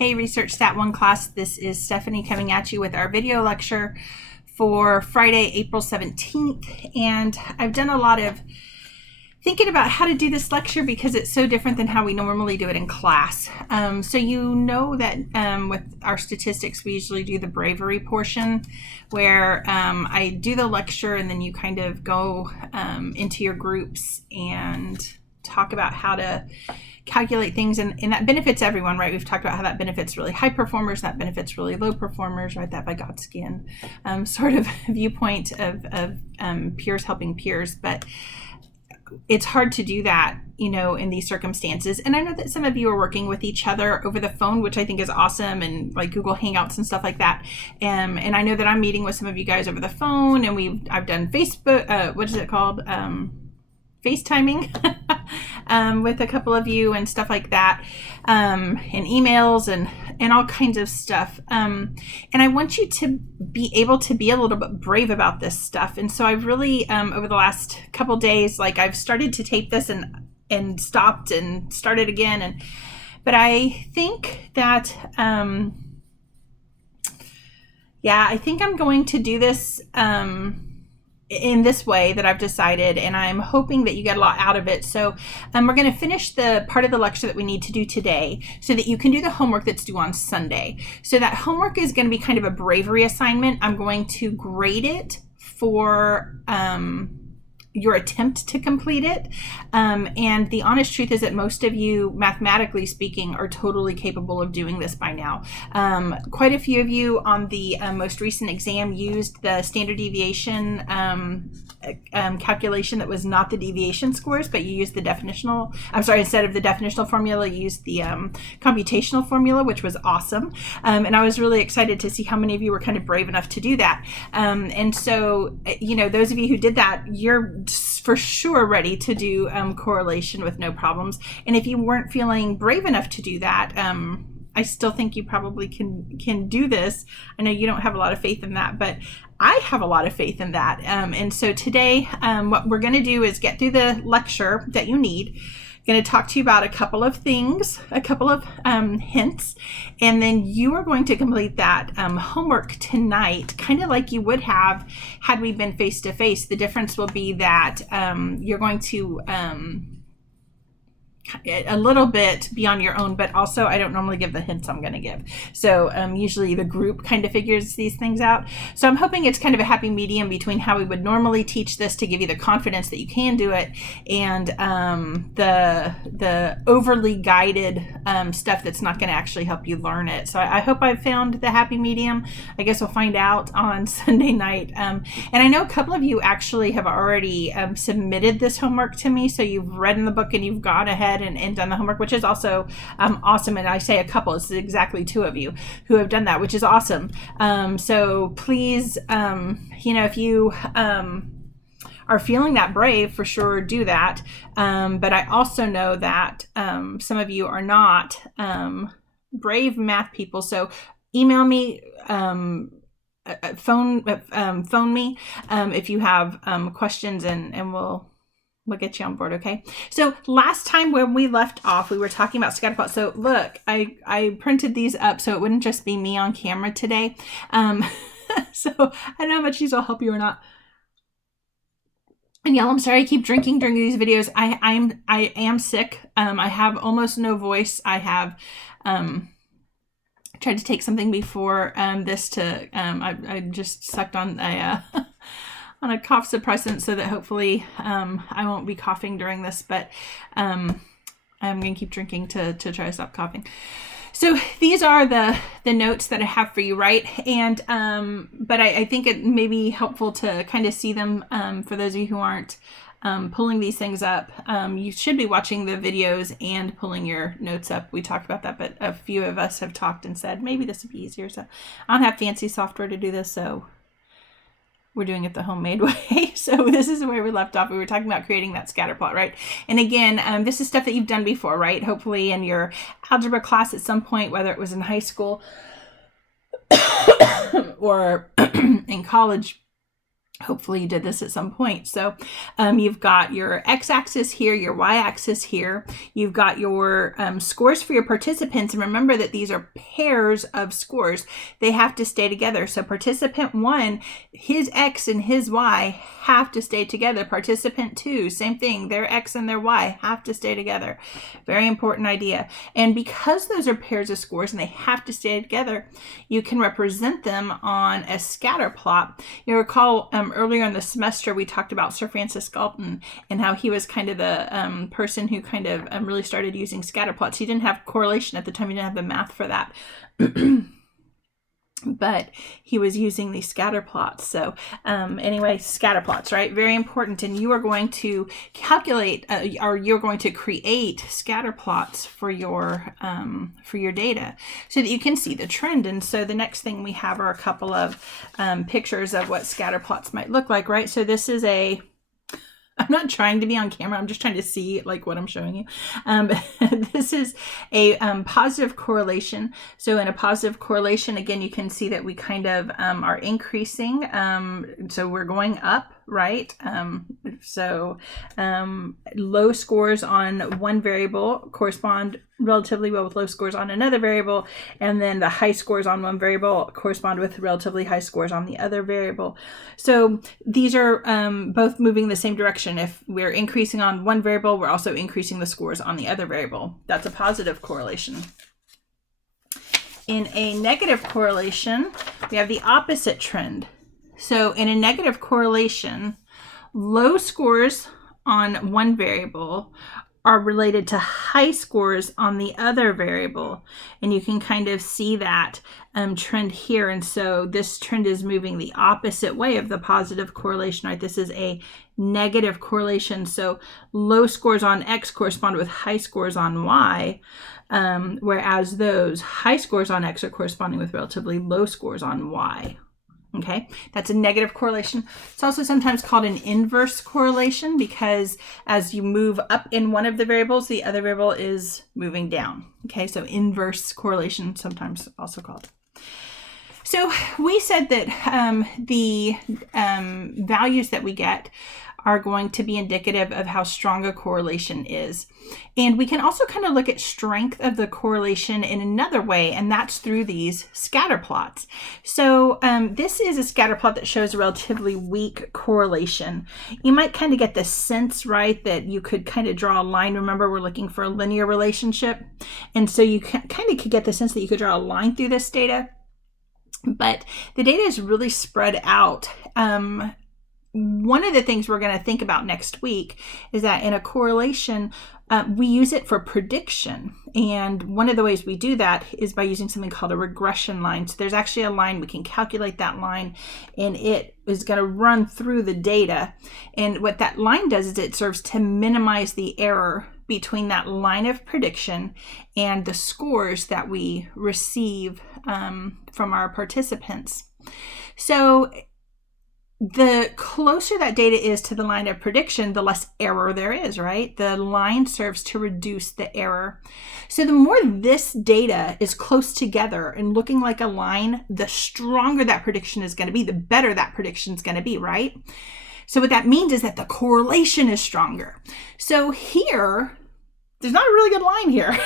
Hey, Research Stat 1 class, this is Stephanie coming at you with our video lecture for Friday, April 17th. And I've done a lot of thinking about how to do this lecture because it's so different than how we normally do it in class. So you know that with our statistics, we usually do the bravery portion where I do the lecture and then you kind of go into your groups and talk about how to calculate things, and that benefits everyone, right? We've talked about how that benefits really high performers, that benefits really low performers, right? That by God's skin sort of viewpoint of peers helping peers. But it's hard to do that, you know, in these circumstances. And I know that some of you are working with each other over the phone, which I think is awesome, and like Google Hangouts and stuff like that. And I know that I'm meeting with some of you guys over the phone, and I've done Facebook, what is it called? FaceTiming with a couple of you and stuff like that, and emails and all kinds of stuff. And I want you to be able to be a little bit brave about this stuff. And so I've really, over the last couple days, like I've started to tape this and stopped and started again. But I think that, I think I'm going to do this, in this way that I've decided, and I'm hoping that you get a lot out of it. So we're going to finish the part of the lecture that we need to do today so that you can do the homework that's due on Sunday. So that homework is going to be kind of a bravery assignment. I'm going to grade it for your attempt to complete it. And the honest truth is that most of you, mathematically speaking, are totally capable of doing this by now. Quite a few of you on the most recent exam used the standard deviation calculation that was not the deviation scores, but you used the definitional, instead of the definitional formula, you used the computational formula, which was awesome. And I was really excited to see how many of you were kind of brave enough to do that. And so, you know, those of you who did that, you're for sure ready to do correlation with no problems. And if you weren't feeling brave enough to do that, I still think you probably can do this. I know you don't have a lot of faith in that, but I have a lot of faith in that. And so today, what we're going to do is get through the lecture that you need. Going to talk to you about a couple of things, a couple of hints, and then you are going to complete that homework tonight, kind of like you would have had we been face to face. The difference will be that you're going to a little bit be on your own, but also I don't normally give the hints I'm going to give. So usually the group kind of figures these things out. So I'm hoping it's kind of a happy medium between how we would normally teach this to give you the confidence that you can do it, and the overly guided stuff that's not going to actually help you learn it. So I hope I've found the happy medium. I guess we'll find out on Sunday night. And I know a couple of you actually have already submitted this homework to me. So you've read in the book and you've gone ahead and done the homework, which is also awesome. And I say a couple, it's exactly two of you who have done that, which is awesome. So please, if you are feeling that brave, for sure do that. But I also know that some of you are not brave math people. So email me, phone me if you have questions, and we'll get you on board, okay? So last time when we left off, we were talking about Scatterplots. So look, I printed these up so it wouldn't just be me on camera today. So I don't know how much these will help you or not. And y'all, I'm sorry I keep drinking during these videos. I am sick. I have almost no voice. I have tried to take something before this to I just sucked on a on a cough suppressant so that hopefully I won't be coughing during this, but I'm going to keep drinking to try to stop coughing. So these are the notes that I have for you, right? And but I think it may be helpful to kind of see them for those of you who aren't pulling these things up. You should be watching the videos and pulling your notes up. We talked about that, but a few of us have talked and said maybe this would be easier. So I don't have fancy software to do this, so we're doing it the homemade way. So this is where we left off. We were talking about creating that scatter plot, right? And again, this is stuff that you've done before, right? Hopefully in your algebra class at some point, whether it was in high school or in college, Hopefully you did this at some point. So you've got your x-axis here, your y-axis here. You've got your scores for your participants. And remember that these are pairs of scores. They have to stay together. So participant 1, his x and his y have to stay together. Participant 2, same thing. Their x and their y have to stay together. Very important idea. And because those are pairs of scores and they have to stay together, you can represent them on a scatter plot. You recall earlier in the semester, we talked about Sir Francis Galton and how he was kind of the person who kind of really started using scatter plots. He didn't have correlation at the time. He didn't have the math for that. But he was using these scatter plots. So anyway, scatter plots, right? Very important. And you are going to calculate or you're going to create scatter plots for your data so that you can see the trend. And so the next thing we have are a couple of pictures of what scatter plots might look like, right? So this is I'm not trying to be on camera. I'm just trying to see like what I'm showing you. This is a positive correlation. So in a positive correlation, again, you can see that we kind of are increasing. So we're going up, right? Low scores on one variable correspond relatively well with low scores on another variable, and then the high scores on one variable correspond with relatively high scores on the other variable. So these are both moving the same direction. If we're increasing on one variable, we're also increasing the scores on the other variable. That's a positive correlation. In a negative correlation, we have the opposite trend. So in a negative correlation, low scores on one variable are related to high scores on the other variable. And you can kind of see that trend here. And so this trend is moving the opposite way of the positive correlation, right? This is a negative correlation. So low scores on X correspond with high scores on Y, whereas those high scores on X are corresponding with relatively low scores on Y. Okay, that's a negative correlation. It's also sometimes called an inverse correlation because as you move up in one of the variables, the other variable is moving down. Okay, so inverse correlation, sometimes also called. So we said that the values that we get are going to be indicative of how strong a correlation is. And we can also kind of look at strength of the correlation in another way, and that's through these scatter plots. So this is a scatter plot that shows a relatively weak correlation. You might kind of get the sense, right, that you could kind of draw a line. Remember, we're looking for a linear relationship. And so you kind of could get the sense that you could draw a line through this data. But the data is really spread out. One of the things we're going to think about next week is that in a correlation, we use it for prediction. And one of the ways we do that is by using something called a regression line. So there's actually a line, we can calculate that line, and it is going to run through the data. And what that line does is it serves to minimize the error between that line of prediction and the scores that we receive from our participants. So the closer that data is to the line of prediction, the less error there is, right? The line serves to reduce the error. So the more this data is close together and looking like a line, the stronger that prediction is going to be, the better that prediction is going to be, right? So what that means is that the correlation is stronger. So here, there's not a really good line here,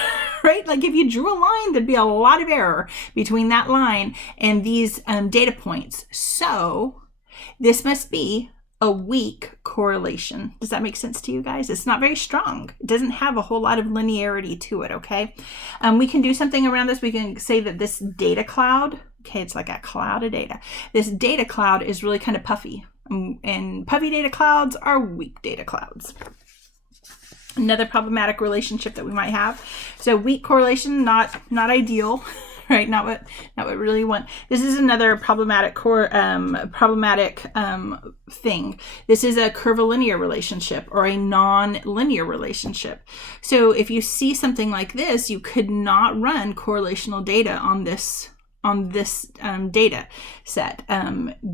right? Like if you drew a line, there'd be a lot of error between that line and these data points. So this must be a weak correlation. Does that make sense to you guys? It's not very strong. It doesn't have a whole lot of linearity to it, okay? We can do something around this. We can say that this data cloud, okay, it's like a cloud of data. This data cloud is really kind of puffy. And puffy data clouds are weak data clouds. Another problematic relationship that we might have. So weak correlation, not ideal. Right, not what we really want. This is another problematic thing. This is a curvilinear relationship or a non-linear relationship. So if you see something like this, you could not run correlational data on this data set.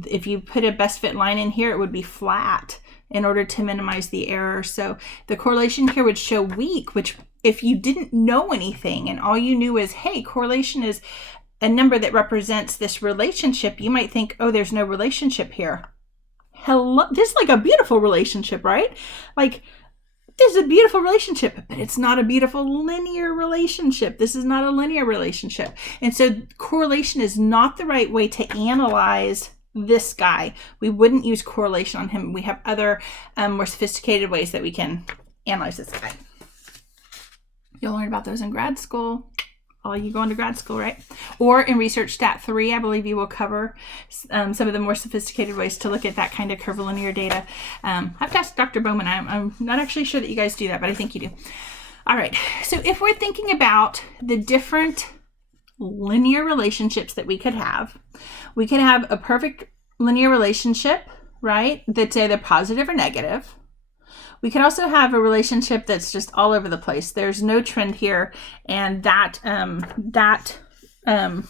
If you put a best fit line in here, it would be flat in order to minimize the error. So the correlation here would show weak, which if you didn't know anything and all you knew is, hey, correlation is a number that represents this relationship, you might think, oh, there's no relationship here. Hello, this is like a beautiful relationship, right? Like, this is a beautiful relationship, but it's not a beautiful linear relationship. This is not a linear relationship. And so correlation is not the right way to analyze this guy. We wouldn't use correlation on him. We have other more sophisticated ways that we can analyze this guy. You'll learn about those in grad school. All you going to grad school, right? Or in Research Stat 3, I believe you will cover some of the more sophisticated ways to look at that kind of curvilinear data. I've asked Dr. Bowman. I'm not actually sure that you guys do that, but I think you do. All right. So if we're thinking about the different linear relationships that we could have a perfect linear relationship, right? That's either positive or negative. We can also have a relationship that's just all over the place. There's no trend here, and that I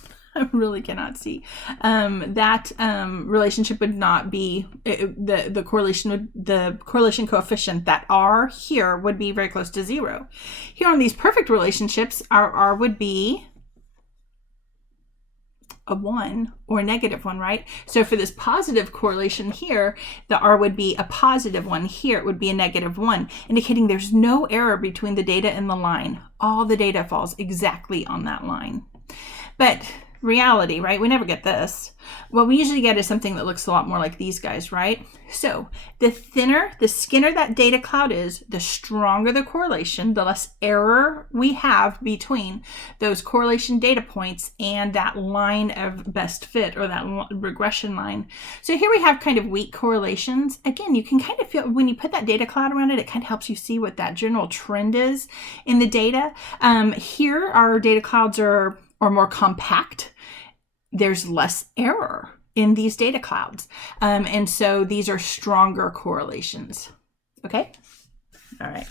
really cannot see. That relationship would not be the correlation coefficient that R here would be very close to 0. Here on these perfect relationships, our R would be a 1 or a negative 1, right? So for this positive correlation here, the R would be a positive 1. Here it would be a negative 1, indicating there's no error between the data and the line. All the data falls exactly on that line. But reality, right? We never get this. What we usually get is something that looks a lot more like these guys, right? So the thinner, the skinner that data cloud is, the stronger the correlation, the less error we have between those correlation data points and that line of best fit, or that regression line. So here we have kind of weak correlations. Again, you can kind of feel when you put that data cloud around it, it kind of helps you see what that general trend is in the data. Here our data clouds are more compact. There's less error in these data clouds. And so these are stronger correlations. Okay? All right.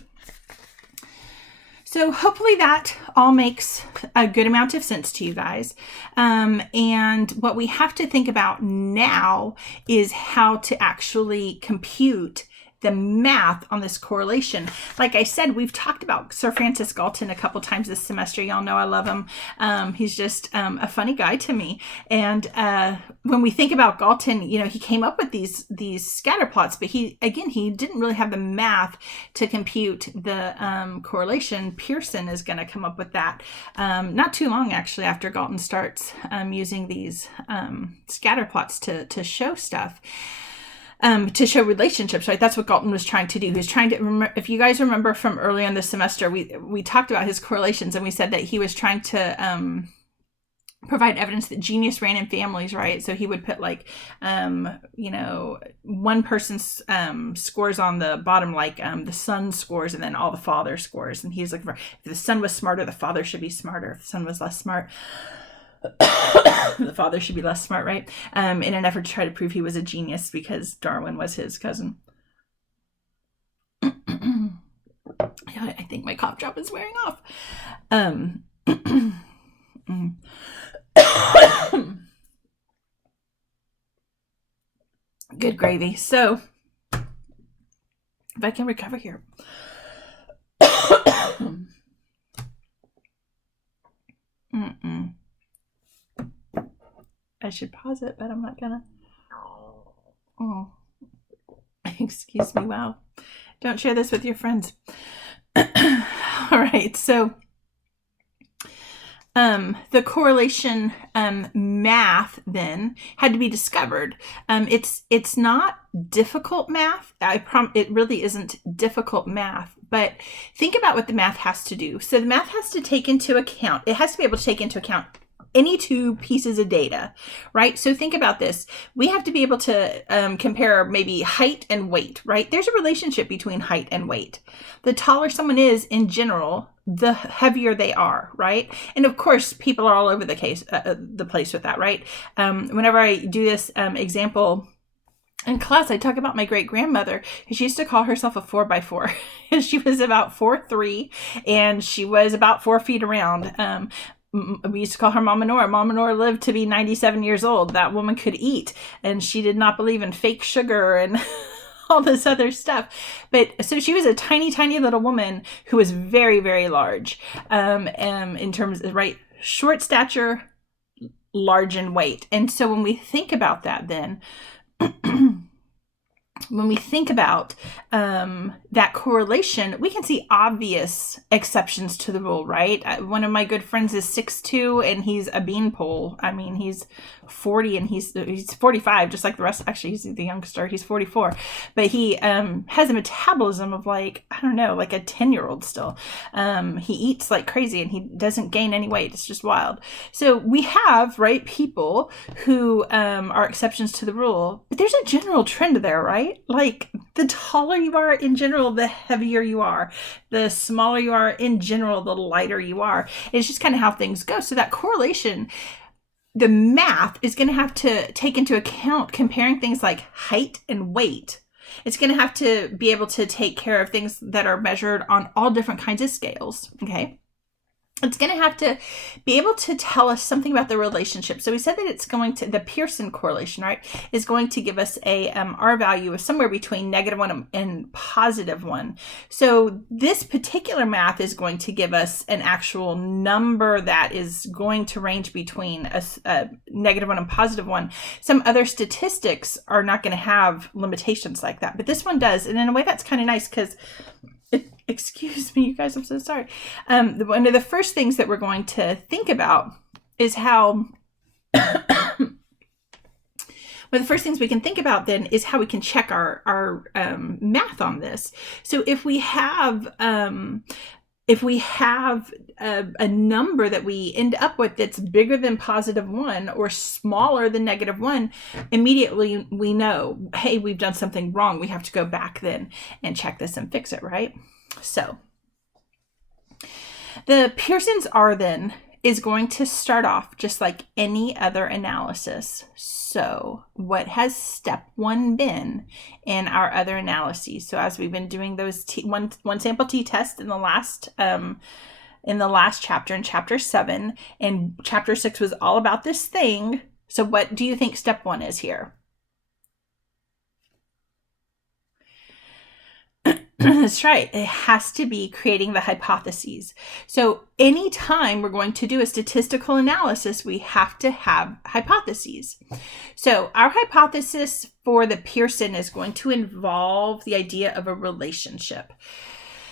So hopefully that all makes a good amount of sense to you guys. And what we have to think about now is how to actually compute the math on this correlation. Like I said, we've talked about Sir Francis Galton a couple times this semester. Y'all know I love him. He's just a funny guy to me. And when we think about Galton, you know, he came up with these scatterplots, but he didn't really have the math to compute the correlation. Pearson is going to come up with that not too long actually after Galton starts using these scatterplots to show stuff. To show relationships, right? That's what Galton was trying to do. He was trying to remember, if you guys remember from earlier in the semester, we talked about his correlations, and we said that he was trying to provide evidence that genius ran in families, right? So he would put like, you know, one person's scores on the bottom, like the son scores, and then all the father scores. And he's like, if the son was smarter, the father should be smarter. If the son was less smart, the father should be less smart, right? In an effort to try to prove he was a genius because Darwin was his cousin. I think my cough drop is wearing off. Good gravy. So, if I can recover here. I should pause it, but I'm not gonna. Oh, excuse me. Wow. Don't share this with your friends. All right. So the correlation math then had to be discovered. It's not difficult math. It really isn't difficult math. But think about what the math has to do. So the math has to take into account. It has to be able to take into account any two pieces of data, right? So think about this. We have to be able to compare maybe height and weight, right? There's a relationship between height and weight. The taller someone is in general, the heavier they are, right? And of course, people are all over the place with that, right? Whenever I do this example in class, I talk about my great-grandmother. She used to call herself a 4x4. She was about 4'3", and she was about 4 feet around. We used to call her Mama Nora. Mama Nora lived to be 97 years old. That woman could eat, and she did not believe in fake sugar and all this other stuff. But so she was a tiny, tiny little woman who was very, very large in terms of, right, short stature, large in weight. And so when we think about that then, when we think about that correlation, we can see obvious exceptions to the rule, right? One of my good friends is 6'2", and he's a beanpole. I mean, he's 40 and he's 45, just like the rest. Actually, he's the youngster. He's 44, but he has a metabolism of like, I don't know, like a 10-year-old still. He eats like crazy and he doesn't gain any weight. It's just wild. So we have, right, people who are exceptions to the rule, but there's a general trend there, right? Like the taller you are in general, the heavier you are. The smaller you are in general, the lighter you are. It's just kind of how things go. So that correlation, the math is going to have to take into account comparing things like height and weight. It's going to have to be able to take care of things that are measured on all different kinds of scales. Okay. It's going to have to be able to tell us something about the relationship. So we said that it's going to, the Pearson correlation, right, is going to give us a R value of somewhere between -1 and +1. So this particular math is going to give us an actual number that is going to range between a -1 and +1. Some other statistics are not going to have limitations like that, but this one does. And in a way that's kind of nice because excuse me, you guys, I'm so sorry. One of the first things that we're going to think about is how, one of the first things we can think about then is how we can check our math on this. So if we have a number that we end up with that's bigger than +1 or smaller than -1, immediately we know, hey, we've done something wrong. We have to go back then and check this and fix it, right? So the Pearson's R then is going to start off just like any other analysis. So what has step 1 been in our other analyses? So as we've been doing those one sample t-test in the last chapter, in chapter 7, and chapter 6 was all about this thing. So what do you think step 1 is here? That's right. It has to be creating the hypotheses. So anytime we're going to do a statistical analysis, we have to have hypotheses. So our hypothesis for the Pearson is going to involve the idea of a relationship.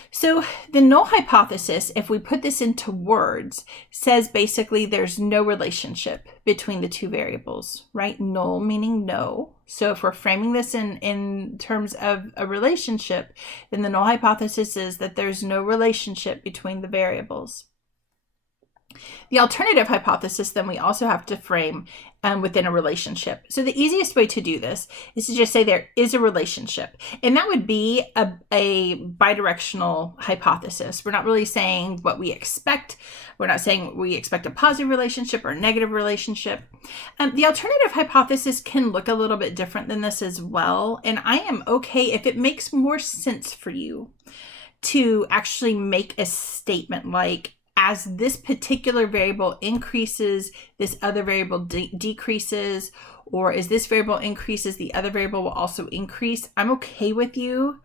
So the null hypothesis, if we put this into words, says basically there's no relationship between the two variables, right? Null meaning no. So if we're framing this in terms of a relationship, then the null hypothesis is that there's no relationship between the variables. The alternative hypothesis, then, we also have to frame within a relationship. So the easiest way to do this is to just say there is a relationship. And that would be a bidirectional hypothesis. We're not really saying what we expect. We're not saying we expect a positive relationship or a negative relationship. The alternative hypothesis can look a little bit different than this as well. And I am okay if it makes more sense for you to actually make a statement like, as this particular variable increases, this other variable decreases, or as this variable increases, the other variable will also increase. I'm okay with you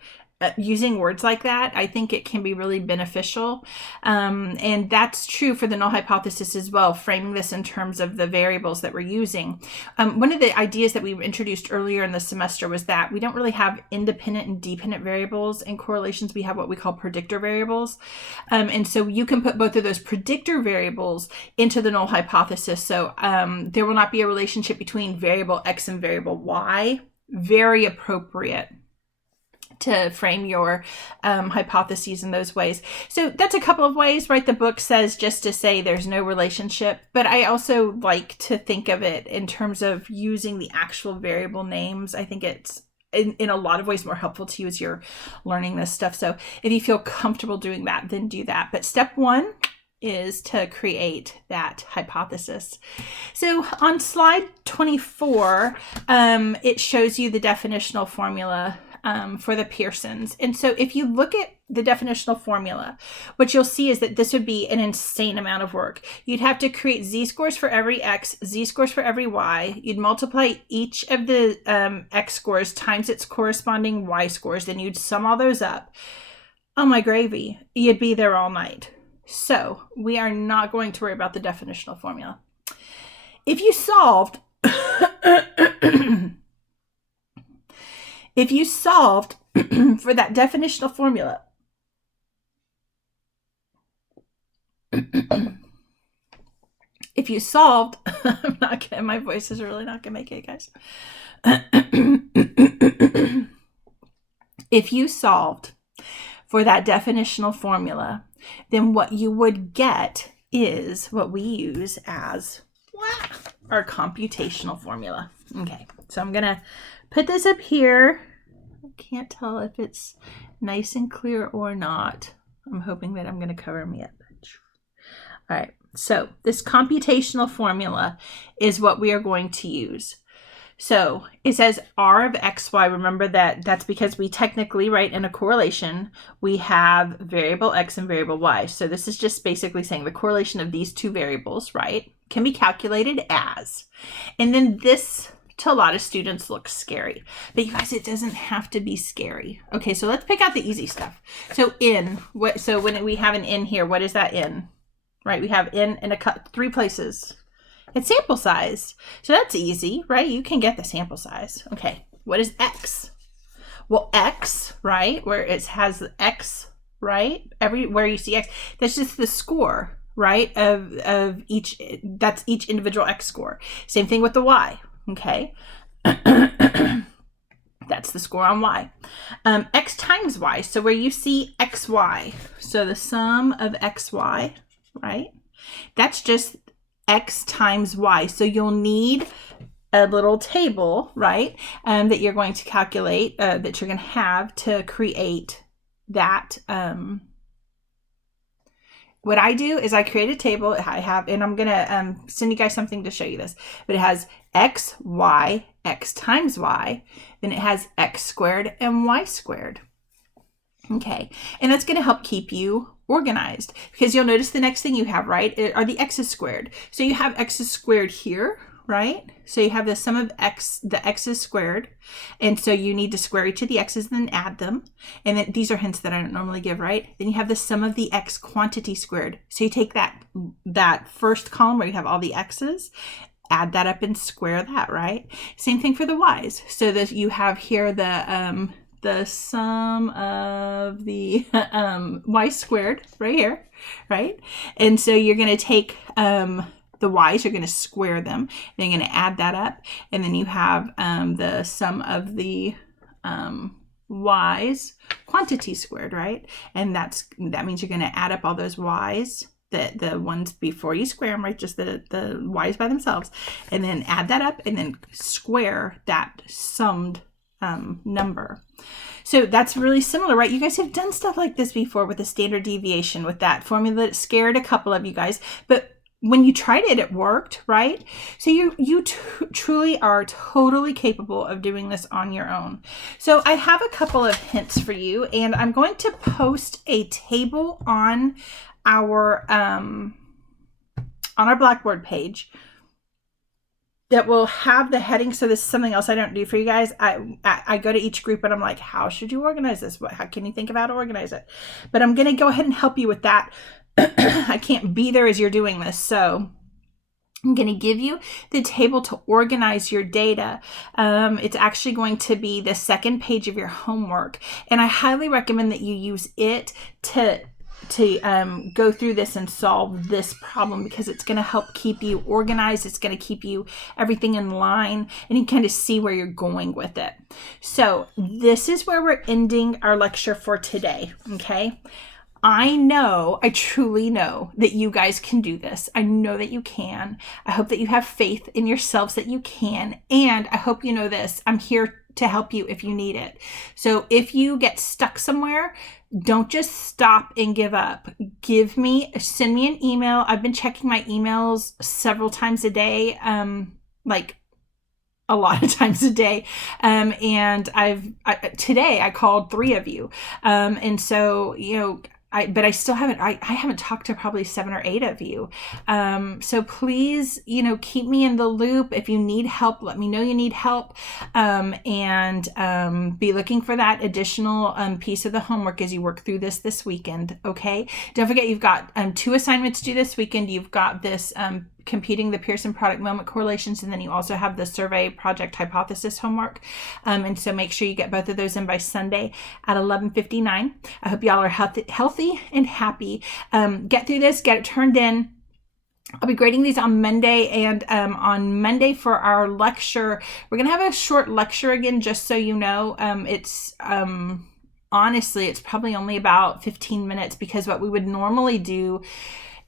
using words like that. I think it can be really beneficial. And that's true for the null hypothesis as well, framing this in terms of the variables that we're using. One of the ideas that we introduced earlier in the semester was that we don't really have independent and dependent variables in correlations. We have what we call predictor variables. And so you can put both of those predictor variables into the null hypothesis. So there will not be a relationship between variable X and variable Y. Very appropriate to frame your hypotheses in those ways. So that's a couple of ways, right? The book says just to say there's no relationship, but I also like to think of it in terms of using the actual variable names. I think it's in a lot of ways more helpful to you as you're learning this stuff. So if you feel comfortable doing that, then do that. But step 1 is to create that hypothesis. So on slide 24, it shows you the definitional formula for the Pearsons. And so if you look at the definitional formula, what you'll see is that this would be an insane amount of work. You'd have to create z-scores for every x, z-scores for every y. You'd multiply each of the x scores times its corresponding y scores. Then you'd sum all those up. Oh my gravy, you'd be there all night. So we are not going to worry about the definitional formula. If you solved If you solved for that definitional formula, if you solved, I'm not gonna, my voice is really not gonna make it, guys. If you solved for that definitional formula, then what you would get is what we use as our computational formula. Okay, so I'm gonna put this up here. I can't tell if it's nice and clear or not. I'm hoping that I'm gonna cover me up. All right, so this computational formula is what we are going to use. So it says R of xy. Remember that that's because we technically, right, in a correlation, we have variable x and variable y. So this is just basically saying the correlation of these two variables, right, can be calculated as. And then this, to a lot of students, looks scary. But you guys, it doesn't have to be scary. Okay, so let's pick out the easy stuff. So so when we have an in here, what is that in? Right, we have in three places. It's sample size. So that's easy, right? You can get the sample size. Okay, what is x? Well, x, right, where it has x, right? Everywhere you see x, that's just the score, right, of each, that's each individual x score. Same thing with the y, okay? That's the score on y. X times y, so where you see xy, so the sum of xy, right, that's just x times y. So you'll need a little table, right, that you're going to calculate, that you're going to have to create that. What I do is I create a table. I have, and I'm going to send you guys something to show you this, but it has x, y, x times y, then it has x squared and y squared. Okay, and that's going to help keep you organized, because you'll notice the next thing you have, right, are the x's squared. So you have x's squared here, right? So you have the sum of x, the x's squared, and so you need to square each of the x's and then add them. And then these are hints that I don't normally give, right? Then you have the sum of the x quantity squared. So you take that first column where you have all the x's, add that up and square that, right? Same thing for the y's. So that you have here the sum of the y squared right here, right? And so you're going to take the y's, you're going to square them, then you're going to add that up, and then you have the sum of the y's quantity squared, right? And that means you're going to add up all those y's, the ones before you square them, right? Just the y's by themselves, and then add that up and then square that summed number. So that's really similar, right? You guys have done stuff like this before with the standard deviation, with that formula that scared a couple of you guys, but when you tried it, it worked, right? So you truly are totally capable of doing this on your own. So I have a couple of hints for you, and I'm going to post a table on our Blackboard page that will have the heading. So this is something else I don't do for you guys. I go to each group and I'm like, how should you organize this? How can you think of how to organize it? But I'm going to go ahead and help you with that. I can't be there as you're doing this. So I'm going to give you the table to organize your data. It's actually going to be the second page of your homework. And I highly recommend that you use it to go through this and solve this problem, because it's going to help keep you organized. It's going to keep you everything in line, and you kind of see where you're going with it. So this is where we're ending our lecture for today. Okay. I truly know that you guys can do this. I know that you can. I hope that you have faith in yourselves that you can. And I hope you know this. I'm here to help you if you need it. So if you get stuck somewhere, don't just stop and give up. Send me an email. I've been checking my emails several times a day, like a lot of times a day. And today I called 3 of you. And so, but I still haven't, I haven't talked to probably 7 or 8 of you. So please, keep me in the loop. If you need help, let me know you need help. And be looking for that additional piece of the homework as you work through this weekend. Okay. Don't forget, you've got 2 assignments due this weekend. You've got this computing the Pearson product moment correlations, and then you also have the survey project hypothesis homework. And so make sure you get both of those in by Sunday at 11:59. I hope y'all are healthy and happy. Get through this, get it turned in. I'll be grading these on Monday, and on Monday for our lecture, we're going to have a short lecture again, just so you know. Honestly, it's probably only about 15 minutes, because what we would normally do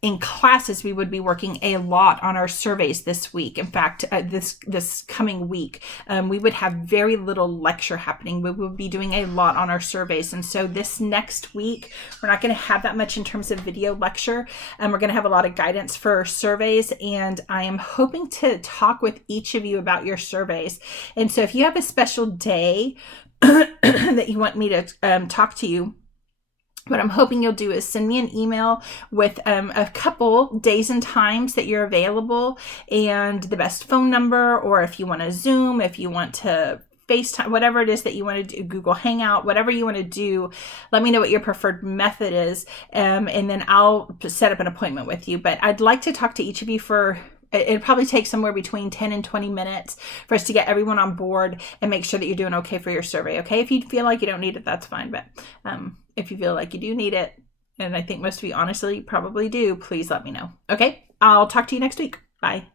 in classes, we would be working a lot on our surveys this week. In fact, this coming week, we would have very little lecture happening. We would be doing a lot on our surveys. And so this next week, we're not going to have that much in terms of video lecture. We're going to have a lot of guidance for surveys. And I am hoping to talk with each of you about your surveys. And so if you have a special day that you want me to talk to you, what I'm hoping you'll do is send me an email with a couple days and times that you're available, and the best phone number, or if you want to Zoom, if you want to FaceTime, whatever it is that you want to do, Google Hangout, whatever you want to do, let me know what your preferred method is, and then I'll set up an appointment with you. But I'd like to talk to each of you for... It'll probably take somewhere between 10 and 20 minutes for us to get everyone on board and make sure that you're doing okay for your survey. Okay, if you feel like you don't need it, that's fine. But if you feel like you do need it, and I think most of you honestly probably do, please let me know. Okay, I'll talk to you next week. Bye.